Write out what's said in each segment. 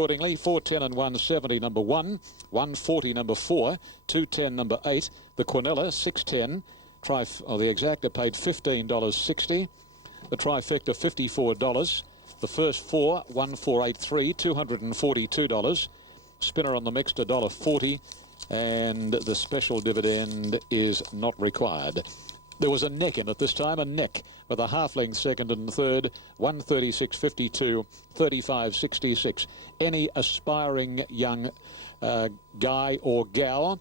Accordingly, 410 and 170 number 1, 140 number 4, 210 number 8, the Quinella 610, the exacta paid $15.60, the trifecta $54, the first 4 1483 $242, spinner on the mixed $1.40, and the special dividend is not required. There was a neck in it this time, a neck with a half-length second and third, 136.52, 35.66. Any aspiring young guy or gal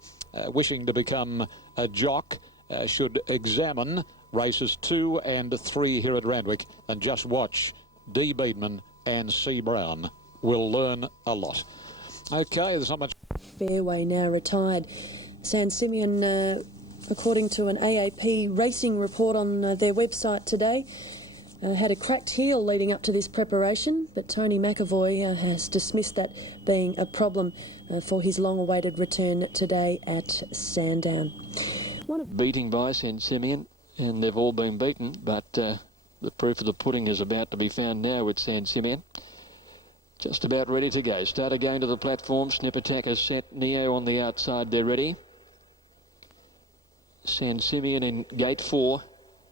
wishing to become a jock should examine races 2 and 3 here at Randwick and just watch D. Beedman and C. Brown. Will learn a lot. Okay, there's not much. Fairway now retired. San Simeon, according to an AAP racing report on their website today, had a cracked heel leading up to this preparation, but Tony McAvoy has dismissed that being a problem for his long-awaited return today at Sandown. Beating by San Simeon, and they've all been beaten, but the proof of the pudding is about to be found now with San Simeon. Just about ready to go. Start again to the platform. Snip Attack has set Neo on the outside. They're ready. San Simeon in gate 4.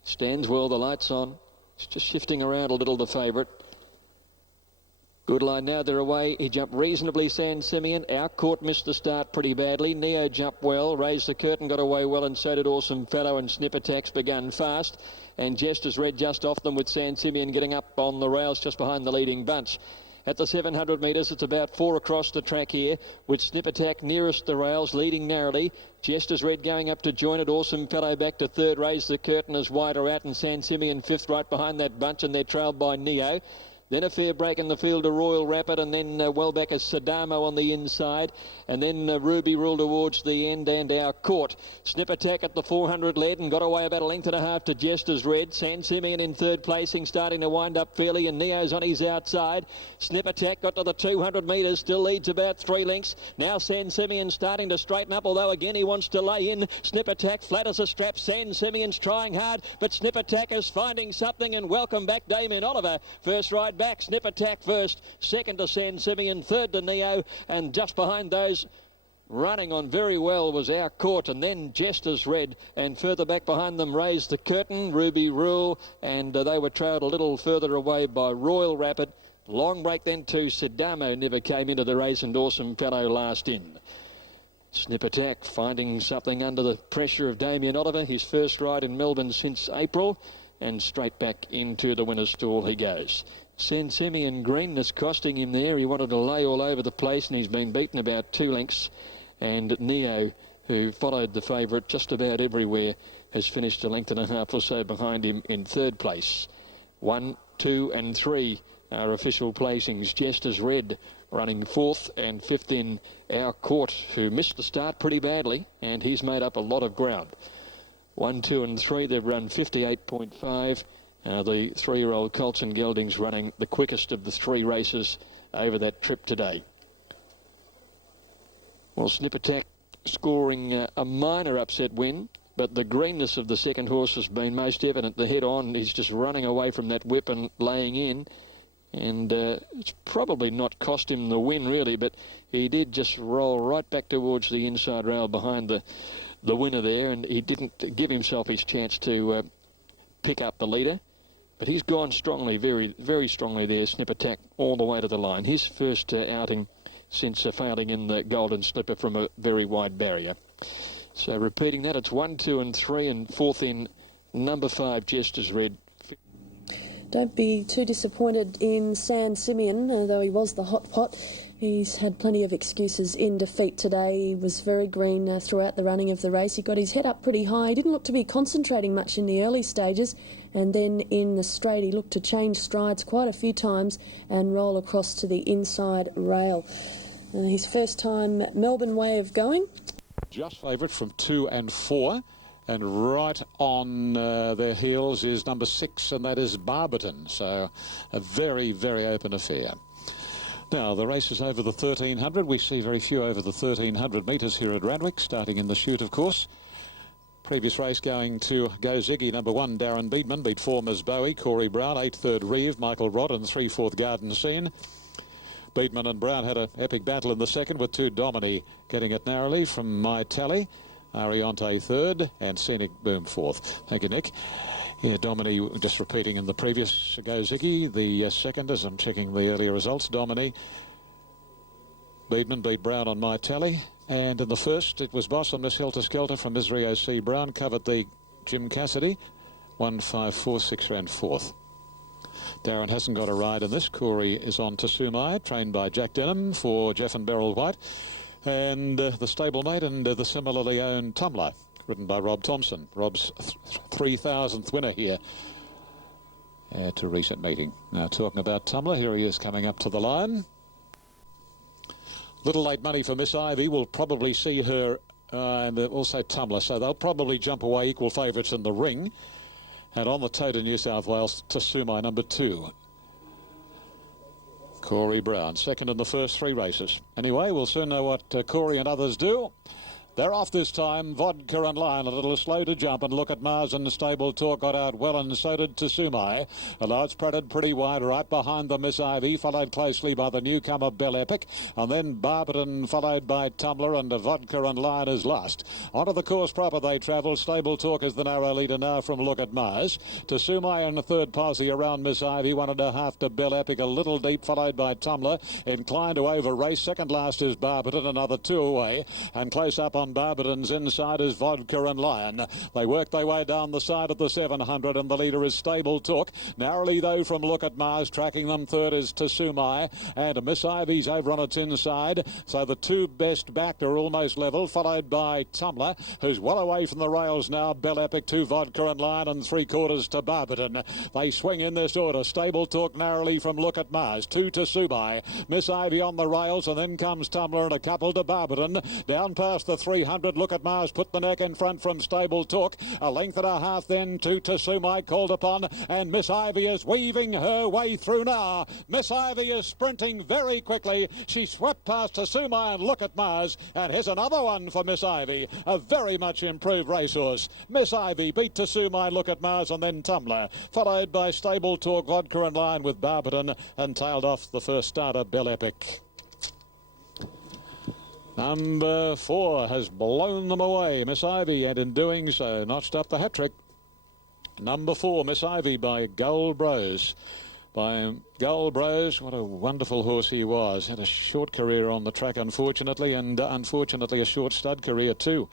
Stands well, the light's on. It's just shifting around a little, the favourite. Good line now, they're away. He jumped reasonably, San Simeon. Our Court missed the start pretty badly. Neo jumped well, raised the curtain, got away well, and so did Awesome Fellow, and Snip Attacks begun fast. And Jester's Red just off them with San Simeon getting up on the rails just behind the leading bunch. At the 700 metres, it's about 4 across the track here, with Snip Attack nearest the rails, leading narrowly. Jester's Red going up to join it. Awesome Fellow back to third. Raise the curtain as wider out, and San Simeon fifth right behind that bunch, and they're trailed by Neo. Then a fair break in the field to Royal Rapid, and then well back as Sadamo on the inside, and then Ruby Rule towards the end, and Our Court. Snip Attack at the 400 led and got away about a length and a half to Jester's Red. San Simeon in third placing, starting to wind up fairly, and Neo's on his outside. Snip Attack got to the 200 metres, still leads about 3 lengths. Now San Simeon starting to straighten up, although again he wants to lay in. Snip Attack flat as a strap. San Simeon's trying hard, but Snip Attack is finding something, and welcome back Damien Oliver. First ride back, Snip Attack first, second to San Simeon, third to Neo, and just behind those running on very well was Our Court, and then Jester's Red, and further back behind them Raised the Curtain, Ruby Rule, and they were trailed a little further away by Royal Rapid. Long break then to Sadamo, never came into the race, and Awesome Fellow last in. Snip Attack finding something under the pressure of Damien Oliver, his first ride in Melbourne since April, and straight back into the winner's stall he goes. San Simeon greenness costing him there. He wanted to lay all over the place, and he's been beaten about 2 lengths. And Neo, who followed the favourite just about everywhere, has finished a length and a half or so behind him in third place. 1, 2 and 3 are official placings. Jester's Red running fourth, and fifth in Our Court, who missed the start pretty badly, and he's made up a lot of ground. 1, 2 and 3, they've run 58.5. The 3-year-old Colton Gelding's running the quickest of the 3 races over that trip today. Well, Snip Attack scoring a minor upset win, but the greenness of the second horse has been most evident. The head on, he's just running away from that whip and laying in, and it's probably not cost him the win really, but he did just roll right back towards the inside rail behind the winner there, and he didn't give himself his chance to pick up the leader. But he's gone strongly, very, very strongly there, Snip Attack, all the way to the line. His first outing since failing in the Golden Slipper from a very wide barrier. So repeating that, it's 1, 2 and 3, and fourth in number 5, Jester's Red. Don't be too disappointed in San Simeon, though he was the hot pot. He's had plenty of excuses in defeat today. He was very green throughout the running of the race. He got his head up pretty high. He didn't look to be concentrating much in the early stages. And then in the straight, he looked to change strides quite a few times and roll across to the inside rail. His first time Melbourne way of going. Just favourite from 2 and 4. And right on their heels is number 6, and that is Barberton. So a very, very open affair. Now, the race is over the 1,300. We see very few over the 1,300 metres here at Randwick, starting in the chute, of course. Previous race going to Go Ziggy, number 1, Darren Beedman, beat 4 Ms. Bowie, Corey Brown, 8 third Reeve, Michael Rod, and 3 4th Garden Scene. Beedman and Brown had an epic battle in the second, with 2 Domini getting it narrowly from My Tally. Ariante third and Scenic Boom fourth. Thank you, Nick. Yeah, Domini, just repeating in the previous go, Ziggy. The second, as I'm checking the earlier results, Domini. Beedman beat Brown on My Tally. And in the first, it was Boss on Miss Helter Skelter from Israel C. Brown. Covered the Jim Cassidy. 1-5-4-6 ran fourth. Darren hasn't got a ride in this. Corey is on Tasumai, trained by Jack Denham for Jeff and Beryl White. And the stablemate and the similarly owned Tumbler, ridden by Rob Thompson. Rob's 3,000th winner here at a recent meeting. Now, talking about Tumbler, here he is coming up to the line. Little late money for Miss Ivy. We'll probably see her and also Tumbler, so they'll probably jump away equal favourites in the ring. And on the toe to New South Wales, Tasumai number 2. Corey Brown, second in the first 3 races. Anyway, we'll soon know what Corey and others do. They're off this time. Vodka and Lion a little slow to jump, and Look at Mars and Stable Talk got out well, and so did Tasumai. Although it's spreaded pretty wide right behind the Miss Ivy, followed closely by the newcomer Bell Epic, and then Barberton followed by Tumbler, and Vodka and Lion is last. Onto the course proper they travel. Stable Talk is the narrow leader now from Look at Mars. Tasumai in the third posse around Miss Ivy, 1.5 to Bell Epic, a little deep, followed by Tumbler. Inclined to over race. Second last is Barberton, another 2 away, and close up on Barberton's inside is Vodka and Lion. They work their way down the side of the 700, and the leader is Stable Talk. Narrowly though from Look at Mars, tracking them third is Tasumai, and Miss Ivy's over on its inside. So the 2 best backed are almost level, followed by Tumbler, who's well away from the rails now. Bell Epic, 2 Vodka and Lion, and 3/4 to Barberton. They swing in this order. Stable Talk narrowly from Look at Mars, 2 to Tasumai. Miss Ivy on the rails, and then comes Tumbler and a couple to Barberton. Down past the 300, Look at Mars put the neck in front from Stable Talk. A length and a half then to Tasumai called upon, and Miss Ivy is weaving her way through now. Miss Ivy is sprinting very quickly. She swept past Tasumai and Look at Mars, and here's another one for Miss Ivy, a very much improved racehorse. Miss Ivy beat Tasumai, Look at Mars, and then Tumbler, followed by Stable Talk, Vodka and Lion with Barberton, and tailed off the first starter, Bell Epic. Number 4 has blown them away, Miss Ivy, and in doing so notched up the hat-trick. Number 4, Miss Ivy by Gold Bros. By Gold Bros, what a wonderful horse he was. Had a short career on the track, unfortunately, and unfortunately a short stud career too.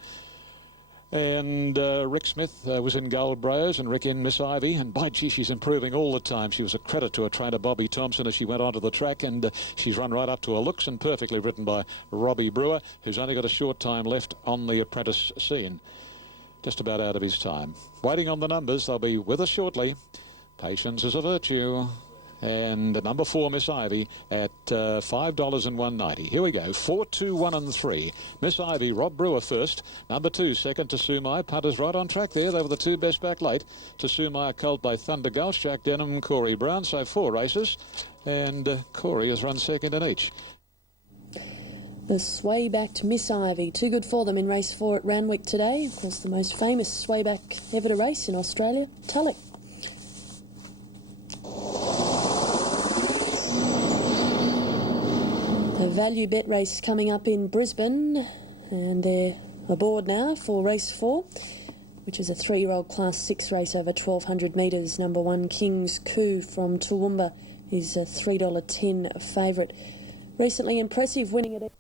And Rick Smith was in Gold Bros and Rick in Miss Ivy. And by gee, she's improving all the time. She was a credit to her trainer, Bobby Thompson, as she went onto the track. And she's run right up to her looks, and perfectly ridden by Robbie Brewer, who's only got a short time left on the apprentice scene. Just about out of his time. Waiting on the numbers. They'll be with us shortly. Patience is a virtue. And number 4, Miss Ivy, at $5 and $1.90. Here we go. 4, 2, 1 and 3. Miss Ivy, Rob Brewer first. Number 2, second Tasumai. Punters right on track there. They were the 2 best back late. Tasumai, a colt by Thunder Gulch, Jack Denham, Corey Brown. So 4 races. And Corey has run second in each. The sway-backed Miss Ivy, too good for them in race 4 at Randwick today. Of course, the most famous swayback ever to race in Australia, Tulloch. A value bet race coming up in Brisbane, and they're aboard now for race 4, which is a 3-year-old class 6 race over 1,200 metres. Number 1, King's Coup from Toowoomba, is a $3.10 favourite. Recently impressive, winning at...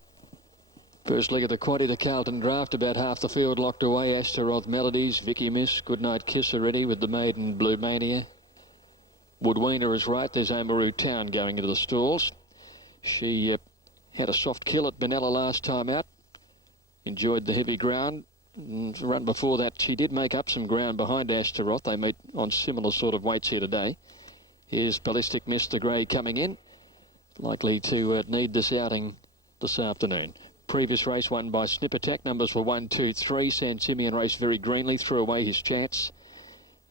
First leg of the quaddy, the Carlton Draft, about half the field locked away. Astaroth Melodies, Vicky Miss, Goodnight Kiss already with the maiden Blue Mania. Woodweena is right. There's Oamaru Town going into the stalls. She had a soft kill at Benalla last time out. Enjoyed the heavy ground. The run before that, she did make up some ground behind Astaroth. They meet on similar sort of weights here today. Here's Ballistic Mr. Grey coming in. Likely to need this outing this afternoon. Previous race won by Snip Attack. Numbers were 1, 2, 3. San Simeon raced very greenly, threw away his chance.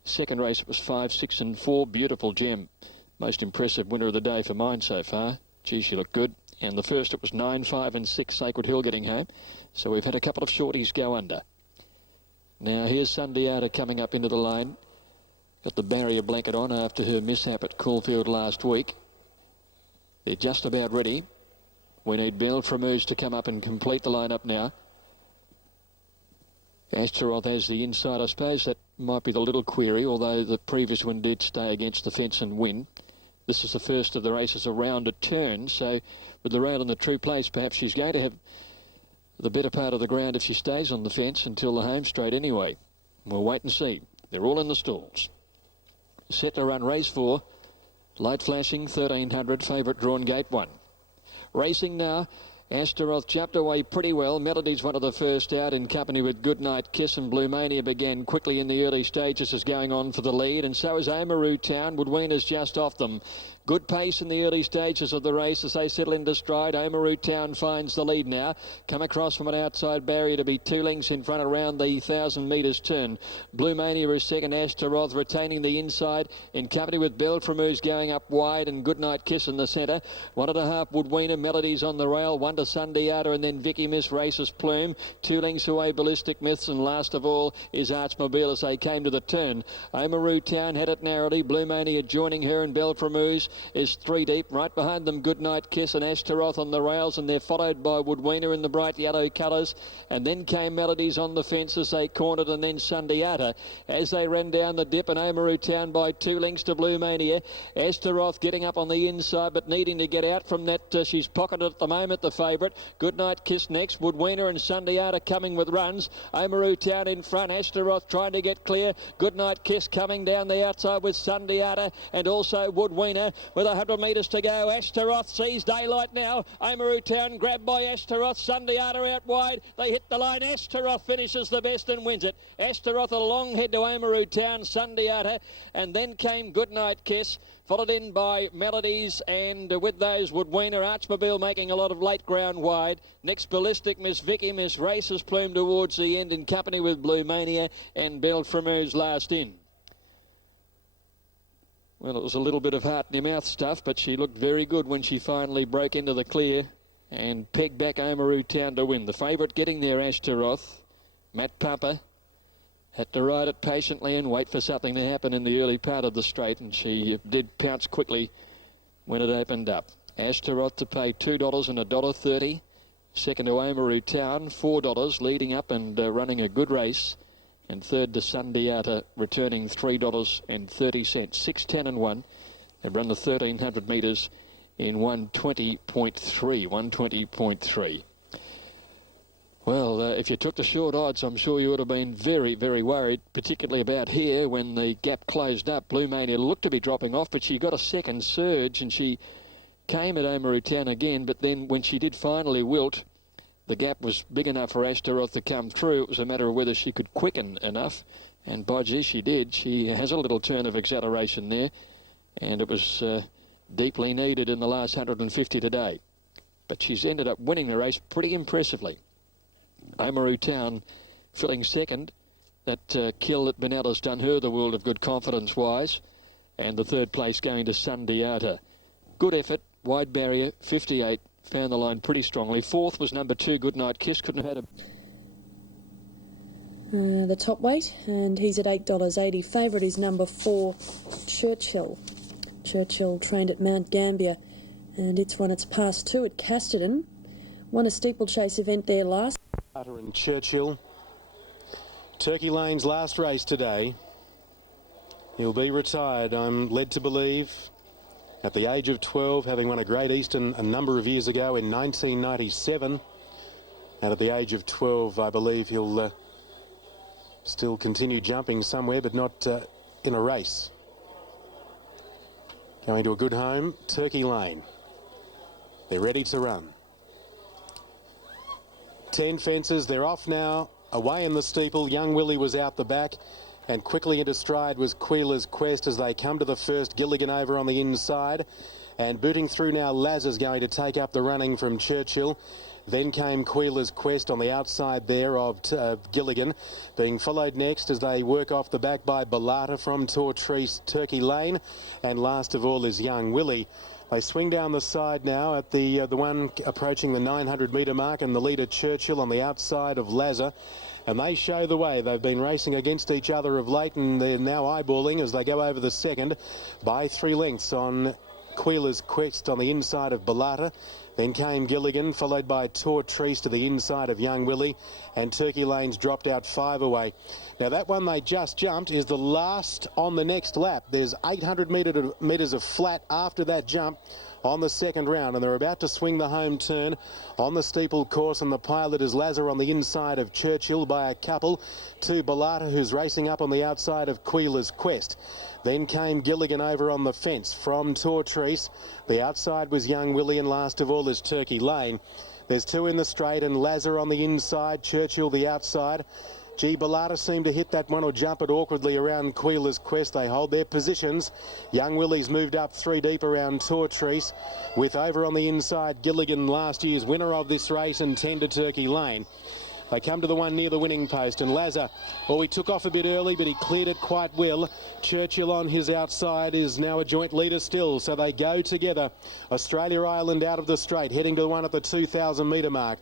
Second race it was 5, 6 and 4. Beautiful Gem. Most impressive winner of the day for mine so far. Gee, she looked good. And the first it was 9, 5 and 6, Sacred Hill getting home. So we've had a couple of shorties go under. Now here's Sunday Outer coming up into the lane. Got the barrier blanket on after her mishap at Caulfield last week. They're just about ready. We need Belframeuse to come up and complete the lineup now. Astaroth has the inside. I suppose that might be the little query, although the previous one did stay against the fence and win. This is the first of the races around a turn, so with the rail in the true place, perhaps she's going to have the better part of the ground if she stays on the fence until the home straight anyway. We'll wait and see. They're all in the stalls. Set to run race 4. Light flashing, 1300, favourite drawn, gate 1. Racing now. Astaroth jumped away pretty well. Melody's one of the first out in company with Goodnight Kiss, and Blue Mania began quickly in the early stages as going on for the lead, and so is Oamaru Town. Woodweena's just off them. Good pace in the early stages of the race as they settle into stride. Oamaru Town finds the lead now. Come across from an outside barrier to be 2 lengths in front around the 1,000 metres turn. Blue Mania is second. Astaroth retaining the inside in company with Belframeuse going up wide, and Goodnight Kiss in the centre. 1.5 Woodweena. Melodies on the rail. 1 to Sundiata, and then Vicky Miss Races Plume. 2 lengths away Ballistic Myths, and last of all is Archmobile as they came to the turn. Oamaru Town had it narrowly. Blue Mania joining her, and Belframeuse is 3 deep. Right behind them, Goodnight Kiss and Astaroth on the rails, and they're followed by Woodweena in the bright yellow colours. And then came Melodies on the fence as they cornered, and then Sundiata as they ran down the dip, and Oamaru Town by 2 lengths to Blue Mania. Astaroth getting up on the inside, but needing to get out from that. She's pocketed at the moment, the favourite. Goodnight Kiss next. Woodweena and Sundiata coming with runs. Oamaru Town in front. Astaroth trying to get clear. Goodnight Kiss coming down the outside with Sundiata and also Woodweena with 100 metres to go. Astaroth sees daylight now. Oamaru Town grabbed by Astaroth. Sundiata out wide. They hit the line. Astaroth finishes the best and wins it. Astaroth a long head to Oamaru Town. Sundiata, and then came Goodnight Kiss, followed in by Melodies, and with those Woodweena. Archmobile making a lot of late ground wide. Next Ballistic Miss Vicky Miss Races Plume towards the end in company with Blue Mania, and Belframeuse last in. Well, it was a little bit of heart in your mouth stuff, but she looked very good when she finally broke into the clear and pegged back Oamaru Town to win. The favourite getting there, Astaroth. Matt Pumper had to ride it patiently and wait for something to happen in the early part of the straight, and she did pounce quickly when it opened up. Astaroth to pay $2 and $1.30. Second to Oamaru Town, $4, leading up and running a good race. And third to Sundiata, returning $3.30. 6, 10 and 1. They've run the 1,300 metres in 1:20.3. 1:20.3. Well, if you took the short odds, I'm sure you would have been very, very worried, particularly about here when the gap closed up. Blue Mania looked to be dropping off, but she got a second surge and she came at Oamaru Town again. But then when she did finally wilt, the gap was big enough for Astaroth to come through. It was a matter of whether she could quicken enough, and by gee, she did. She has a little turn of acceleration there, and it was deeply needed in the last 150 today. But she's ended up winning the race pretty impressively. Oamaru Town filling second. That kill at Benella's done her the world of good confidence-wise, and the third place going to Sundiata. Good effort, wide barrier, 58. Found the line pretty strongly. Fourth was number 2, Goodnight Kiss. Couldn't have had the top weight, and he's at $8.80. Favourite is number 4, Churchill. Churchill trained at Mount Gambier, and it's run its past 2 at Casterton. Won a steeplechase event there last. And Churchill. Turkey Lane's last race today. He'll be retired, I'm led to believe, at the age of 12, having won a Great Eastern a number of years ago in 1997. And at the age of 12, I believe he'll still continue jumping somewhere, but not in a race. Going to a good home, Turkey Lane. They're ready to run. 10 fences, they're off now. Away in the steeple, Young Willie was out the back. And quickly into stride was Queeler's Quest as they come to the first. Gilligan over on the inside. And booting through now, Laz is going to take up the running from Churchill. Then came Queeler's Quest on the outside there of Gilligan. Being followed next as they work off the back by Bellarta from Tortrese, Turkey Lane. And last of all is Young Willie. They swing down the side now at the one approaching the 900 metre mark, and the leader Churchill on the outside of Lazar. And they show the way. They've been racing against each other of late, and they're now eyeballing as they go over the second by 3 lengths on Queeler's Quest on the inside of Bellarta. Then came Gilligan, followed by Tortrese to the inside of Young Willie, and Turkey Lane's dropped out 5 away. Now that one they just jumped is the last on the next lap. There's 800 metres of flat after that jump on the second round, and they're about to swing the home turn on the steeple course, and the pilot is Lazar on the inside of Churchill by a couple to Bellata, who's racing up on the outside of Queeler's Quest. Then came Gilligan over on the fence from Tortrese. The outside was Young Willie, and last of all is Turkey Lane. There's 2 in the straight, and Lazar on the inside, Churchill the outside. Gee, Bellata seemed to hit that one or jump it awkwardly around Queeler's Quest. They hold their positions. Young Willie's moved up 3 deep around Tortrese, with over on the inside Gilligan, last year's winner of this race, and 10 to Turkey Lane. They come to the one near the winning post, and Lazar, well, he took off a bit early, but he cleared it quite well. Churchill on his outside is now a joint leader still, so they go together. Australia Island out of the straight, heading to the one at the 2,000 metre mark.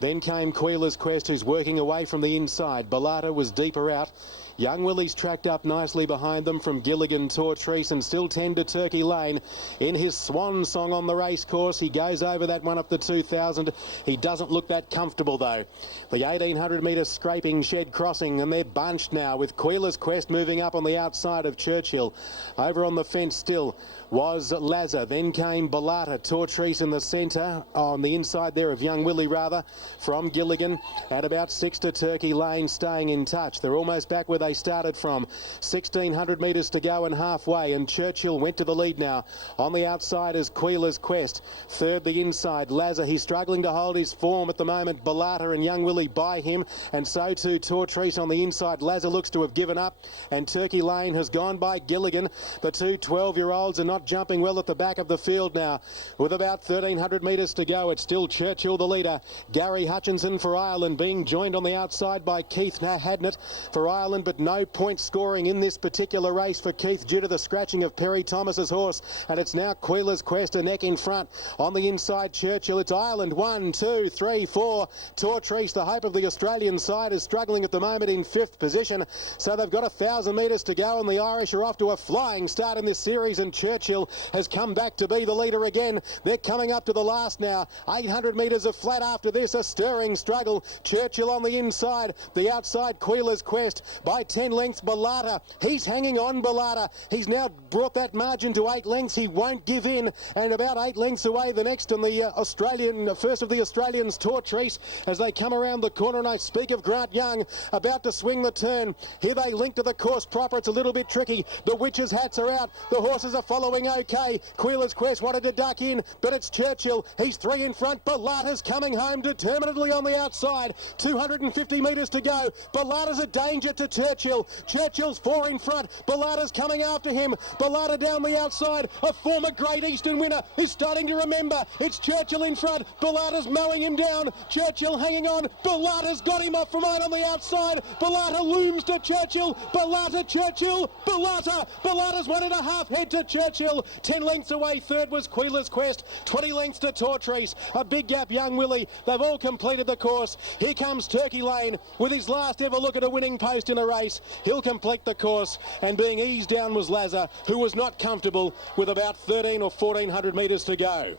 Then came Queeler's Quest, who's working away from the inside. Bellata was deeper out. Young Willie's tracked up nicely behind them from Gilligan, Tortrese, and still 10 to Turkey Lane. In his swan song on the race course, he goes over that one up the 2,000. He doesn't look that comfortable, though. The 1,800 metre scraping shed crossing, and they're bunched now with Queeler's Quest moving up on the outside of Churchill. Over on the fence still was Lazar. Then came Bellata, Tortrese in the centre, on the inside there of Young Willie, rather, from Gilligan, at about 6 to Turkey Lane, staying in touch. They're almost back where they started from. 1,600 metres to go and halfway, and Churchill went to the lead now. On the outside is Queeler's Quest. Third the inside, Lazar. He's struggling to hold his form at the moment. Bellata and Young Willie by him, and so too Tortrese on the inside. Lazar looks to have given up, and Turkey Lane has gone by Gilligan. The 2 12-year-olds are not jumping well at the back of the field now. With about 1,300 metres to go, it's still Churchill the leader. Gary Hutchinson for Ireland being joined on the outside by Keith Hadnett for Ireland, but no point scoring in this particular race for Keith due to the scratching of Perry Thomas's horse, and it's now Queeler's Quest a neck in front. On the inside, Churchill. It's Ireland 1, 2, 3, 4. Tortrese, the hope of the Australian side, is struggling at the moment in 5th position, so they've got 1,000 metres to go, and the Irish are off to a flying start in this series, and Churchill has come back to be the leader again. They're coming up to the last now. 800 metres of flat after this, a stirring struggle. Churchill on the inside, the outside Queeler's Quest by 10 lengths. Bellata, he's hanging on. Bellata, he's now brought that margin to 8 lengths. He won't give in, and about 8 lengths away the next, and the first of the Australians, Tortrese, as they come around the corner. And I speak of Grant Young about to swing the turn. Here they link to the course proper. It's a little bit tricky. The witches' hats are out. The horses are following okay. Queeler's Quest wanted to duck in, but it's Churchill. He's 3 in front. Bellata's coming home determinedly on the outside. 250 metres to go. Bellata's a danger to Churchill. Churchill's 4 in front. Bellata's coming after him. Bellata down the outside. A former Great Eastern winner who's starting to remember. It's Churchill in front. Bellata's mowing him down. Churchill hanging on. Bellata's got him off from 8 on the outside. Bellata looms to Churchill. Bellata, Churchill. Bellata. Bellata's 1.5 head to Churchill. 10 lengths away. Third was Queeler's Quest. 20 lengths to Tortrese. A big gap, Young Willie. They've all completed the course. Here comes Turkey Lane with his last ever look at a winning post in a race. He'll complete the course, and being eased down was Lazar, who was not comfortable with about 13 or 1400 metres to go.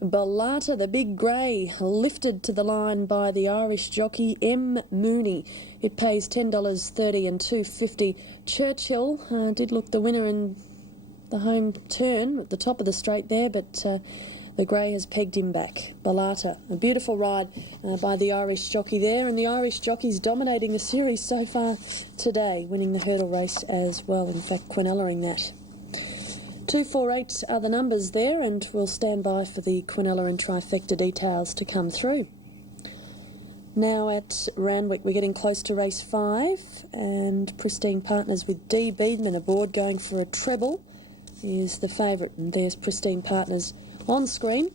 Bellata, the big grey, lifted to the line by the Irish jockey M. Mooney. It pays $10.30 and $2.50. Churchill did look the winner in the home turn at the top of the straight there, but the grey has pegged him back. Bellata, a beautiful ride by the Irish jockey there, and the Irish jockey's dominating the series so far today, winning the hurdle race as well. In fact, Quinella-ing that. 248 are the numbers there, and we'll stand by for the Quinella and trifecta details to come through. Now at Randwick, we're getting close to race 5, and Pristine Partners with D. Beedman aboard, going for a treble, is the favourite, and there's Pristine Partners on screen.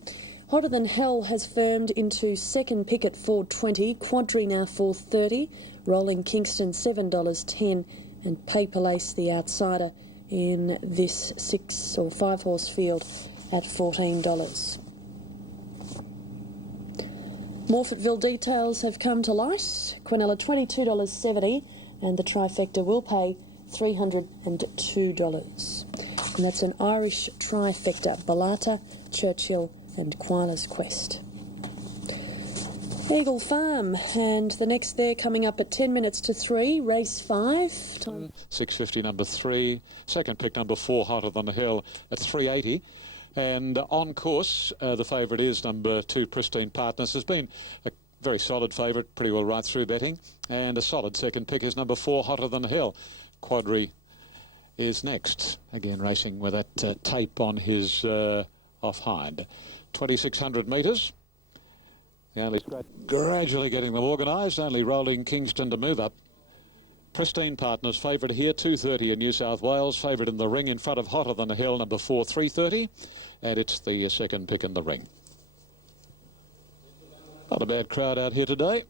Hotter Than Hell has firmed into second pick at $4.20, Quadri now $4.30, Rolling Kingston $7.10, and Paper Lace, the outsider, in this 6 or 5 horse field at $14. Morfettville details have come to light. Quinella $22.70, and the trifecta will pay $302. And that's an Irish trifecta. Bellata, Churchill, and Koala's Quest. Eagle Farm, and the next there coming up at 10 minutes to 3, race 5. Time 650 number 3, second pick number 4, Hotter Than the Hill at 380. And on course, the favourite is number 2, Pristine Partners. Has been a very solid favourite, pretty well right through betting. And a solid second pick is number 4, Hotter Than the Hill. Quadri is next, again racing with that tape on his off hind. 2,600 metres. Only gradually getting them organised, only Rolling Kingston to move up. Pristine Partners favourite here, 230 in New South Wales, favourite in the ring in front of Hotter Than the Hill, number 4, 330, and it's the second pick in the ring. Not a bad crowd out here today.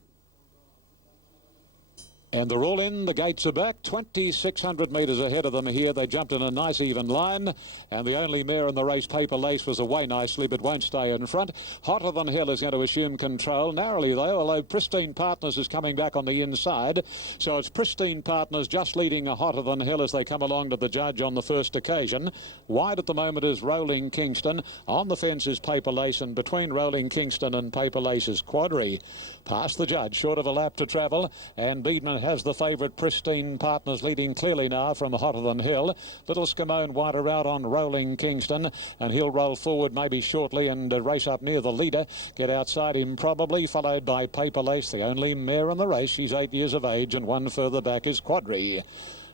And they're all in, the gates are back, 2,600 metres ahead of them here. They jumped in a nice even line, and the only mare in the race, Paper Lace, was away nicely but won't stay in front. Hotter Than Hill is going to assume control, narrowly though, although Pristine Partners is coming back on the inside. So it's Pristine Partners just leading a Hotter Than Hill as they come along to the judge on the first occasion. Wide at the moment is Rolling Kingston. On the fence is Paper Lace, and between Rolling Kingston and Paper Lace is Quadri. Past the judge, short of a lap to travel, and Beedman has the favourite Pristine Partners leading clearly now from Hotter Than Hill. Little Scamone wider out on Rolling Kingston, and he'll roll forward maybe shortly and race up near the leader. Get outside him probably, followed by Paper Lace, the only mare in the race. She's 8 years of age, and one further back is Quadri.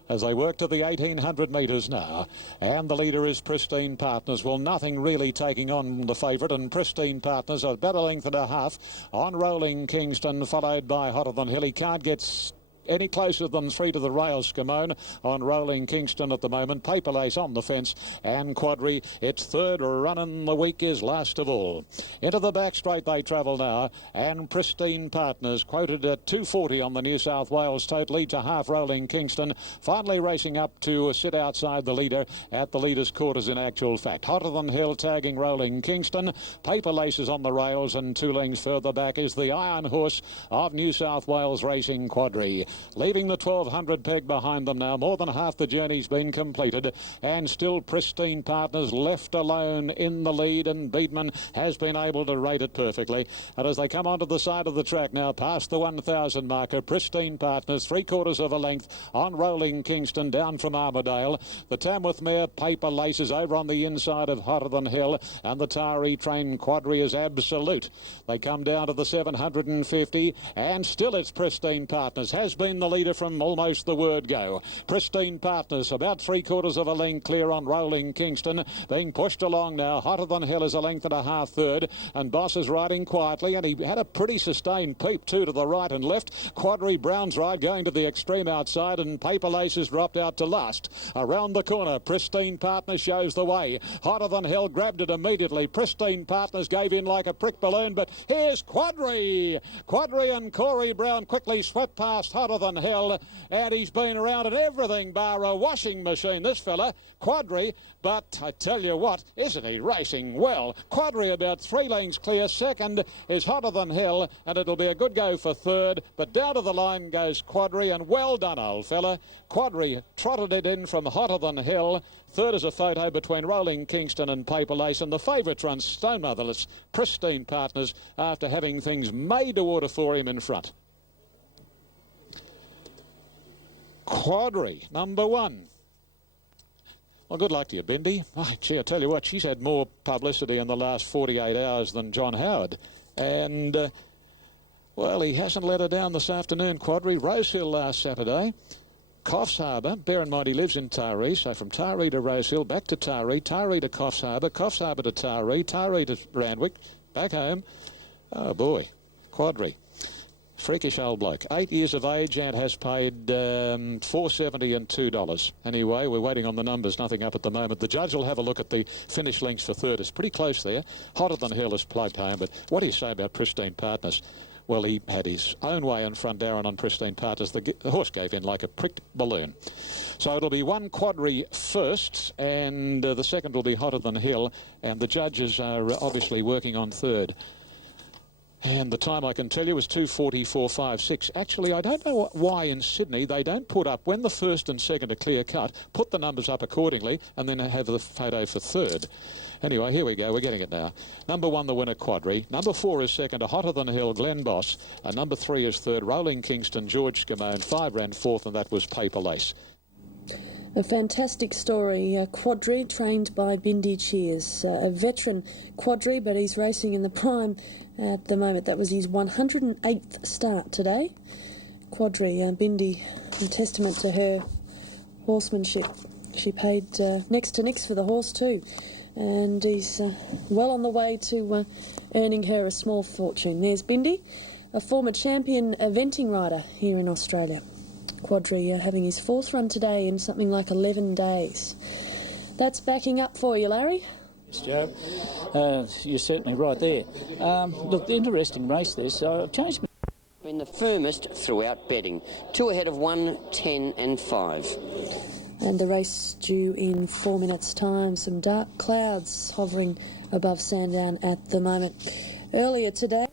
As they work to the 1,800 metres now. And the leader is Pristine Partners. Well, nothing really taking on the favourite, and Pristine Partners are about a length and a half on Rolling Kingston, followed by Hotter Than Hill. He can't get any closer than 3 to the rails, Scamone, on Rolling Kingston at the moment. Paper Lace on the fence, and Quadri, its third run in the week, is last of all. Into the back straight they travel now, and Pristine Partners quoted at 240 on the New South Wales tote, lead to half Rolling Kingston, finally racing up to sit outside the leader at the leader's quarters in actual fact. Hotter Than Hill tagging Rolling Kingston. Paper Lace is on the rails, and 2 lengths further back is the Iron Horse of New South Wales Racing, Quadri. Leaving the 1,200 peg behind them now. More than half the journey's been completed, and still Pristine Partners left alone in the lead, and Beedman has been able to rate it perfectly. And as they come onto the side of the track now, past the 1,000 marker, Pristine Partners 3/4 of a length on Rolling Kingston down from Armadale. The Tamworth mare Paper Lace is over on the inside of Hotter Than Hill, and the Taree train Quadri is absolute. They come down to the 750, and still it's Pristine Partners. Has been the leader from almost the word go. Pristine Partners about 3/4 of a length clear on Rolling Kingston, being pushed along now. Hotter Than Hill is a length and a half third, and Boss is riding quietly, and he had a pretty sustained peep too to the right and left. Quadri Brown's ride going to the extreme outside, and Paper Lace has dropped out to last. Around the corner, Pristine Partners shows the way. Hotter Than Hill grabbed it immediately. Pristine Partners gave in like a prick balloon, but here's Quadri. Quadri and Corey Brown quickly swept past Hotter Than Hill, and he's been around at everything bar a washing machine, this fella, Quadri. But I tell you what, isn't he racing well? Quadri about 3 lengths clear. Second is Hotter Than Hill, and it'll be a good go for third. But down to the line goes Quadri, and well done, old fella. Quadri trotted it in from Hotter Than Hill. Third is a photo between Rolling Kingston and Paper Lace, and the favourite runs stone motherless, Pristine Partners, after having things made to order for him in front. Quadri, number 1. Well, good luck to you, Bindi. Oh, gee, I tell you what, she's had more publicity in the last 48 hours than John Howard. And, well, he hasn't let her down this afternoon, Quadri. Rosehill last Saturday. Coffs Harbour, bear in mind he lives in Taree, so from Taree to Rosehill, back to Taree, Taree to Coffs Harbour to Taree, Taree to Randwick, back home. Oh, boy, Quadri. Freakish old bloke. 8 years of age and has paid $4.70 and $2. Anyway, we're waiting on the numbers. Nothing up at the moment. The judge will have a look at the finish lengths for third. It's pretty close there. Hotter Than Hill is plugged home. But what do you say about Pristine Partners? Well, he had his own way in front, Darren, on Pristine Partners. The horse gave in like a pricked balloon. So it'll be 1 Quadri first, and the second will be Hotter Than Hill. And the judges are obviously working on third. And the time I can tell you is 2:44.56. Actually, I don't know why in Sydney they don't put up, when the first and second are clear cut, put the numbers up accordingly and then have the photo for third. Anyway, here we go. We're getting it now. Number 1, the winner, Quadri. Number 4 is second, a Hotter Than Hill, Glen Boss. And number 3 is third, Rolling Kingston, George Scamone. 5 ran fourth, and that was Paper Lace. A fantastic story. Quadri, trained by Bindi Cheers. A veteran Quadri, but he's racing in the prime at the moment. That was his 108th start today. Quadri, Bindi, in testament to her horsemanship. She paid next to nix for the horse too. And he's well on the way to earning her a small fortune. There's Bindi, a former champion eventing rider here in Australia. Quadri having his 4th run today in something like 11 days. That's backing up for you, Larry. Yes, Joe. You're certainly right there. Look, interesting race this. I've changed. Been the firmest throughout betting. 2 ahead of 1, 10 and 5. And the race due in 4 minutes' time. Some dark clouds hovering above Sandown at the moment. Earlier today,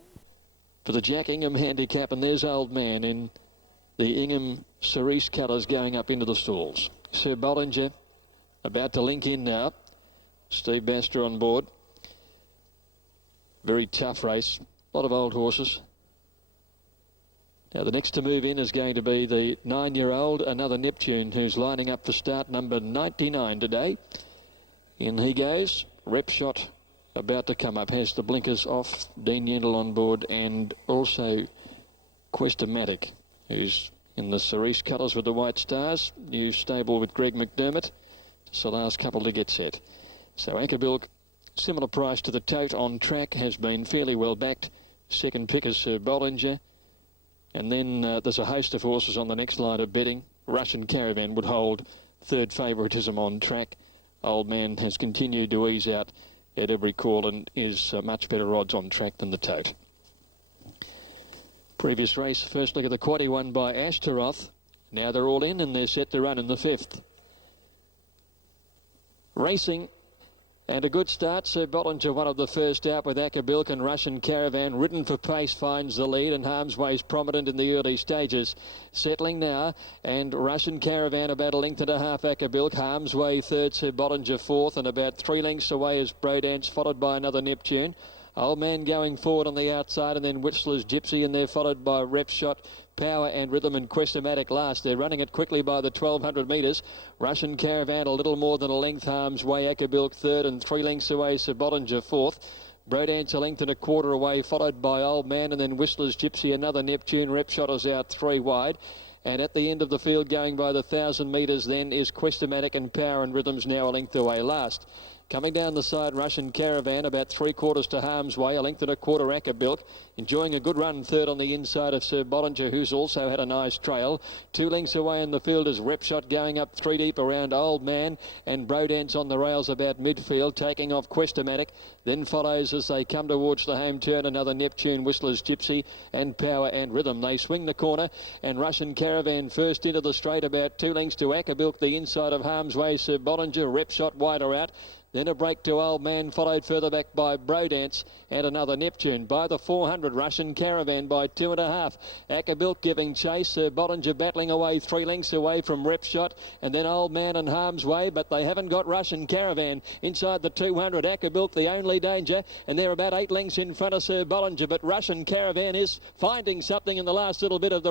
For the Jack Ingham handicap, and there's Old Man in the Ingham cerise colours going up into the stalls. Sir Bollinger about to link in now. Steve Baster on board. Very tough race. A lot of old horses. Now the next to move in is going to be the 9-year-old, another Neptune, who's lining up for start number 99 today. In he goes. Rep Shot about to come up. Has the blinkers off. Dean Yendall on board, and also Questomatic, who's in the cerise colours with the white stars. New stable with Greg McDermott. It's the last couple to get set. So Ackerbilk, similar price to the Tote on track, has been fairly well backed. Second pick is Sir Bollinger. And then there's a host of horses on the next line of betting. Russian Caravan would hold third favouritism on track. Old Man has continued to ease out at every call and is much better odds on track than the Tote. Previous race, first look at the quaddie won by Ashtaroth. Now they're all in and they're set to run in the 5th. Racing and a good start. Sir Bollinger, one of the first out with Ackerbilk, and Russian Caravan, ridden for pace, finds the lead, and Harm's Way is prominent in the early stages. Settling now, and Russian Caravan about a length and a half Ackerbilk. Harm's Way third, Sir Bollinger fourth, and about 3 lengths away is Brodance, followed by another Neptune. Old Man going forward on the outside, and then Whistler's Gypsy, and they're followed by Rep Shot, Power and Rhythm, and Questomatic last. They're running it quickly by the 1,200 metres. Russian Caravan a little more than a length. Harm's Way, Ackerbilk third, and 3 lengths away Sir Bollinger fourth. Brodance a length and a quarter away, followed by Old Man, and then Whistler's Gypsy, another Neptune. Rep Shot is out 3 wide. And at the end of the field, going by the 1,000 metres then, is Questomatic, and Power and Rhythm's now a length away last. Coming down the side, Russian Caravan, about 3/4 to Harm's Way, a length and a quarter Ackerbilk. Enjoying a good run third on the inside of Sir Bollinger, who's also had a nice trail. 2 lengths away in the field is Rep Shot, going up 3 deep around Old Man, and Brodance on the rails about midfield, taking off Questomatic. Then follows, as they come towards the home turn, another Neptune, Whistler's Gypsy, and Power and Rhythm. They swing the corner, and Russian Caravan first into the straight, about 2 lengths to Ackerbilk, the inside of Harm's Way. Sir Bollinger, Rep Shot wider out. Then a break to Old Man, followed further back by Brodance and another Neptune. By the 400, Russian Caravan by 2.5. Ackerbilk giving chase. Sir Bollinger battling away 3 lengths away from Rep Shot, and then Old Man and Harm's Way, but they haven't got Russian Caravan inside the 200. Ackerbilk the only danger, and they're about 8 lengths in front of Sir Bollinger, but Russian Caravan is finding something in the last little bit of the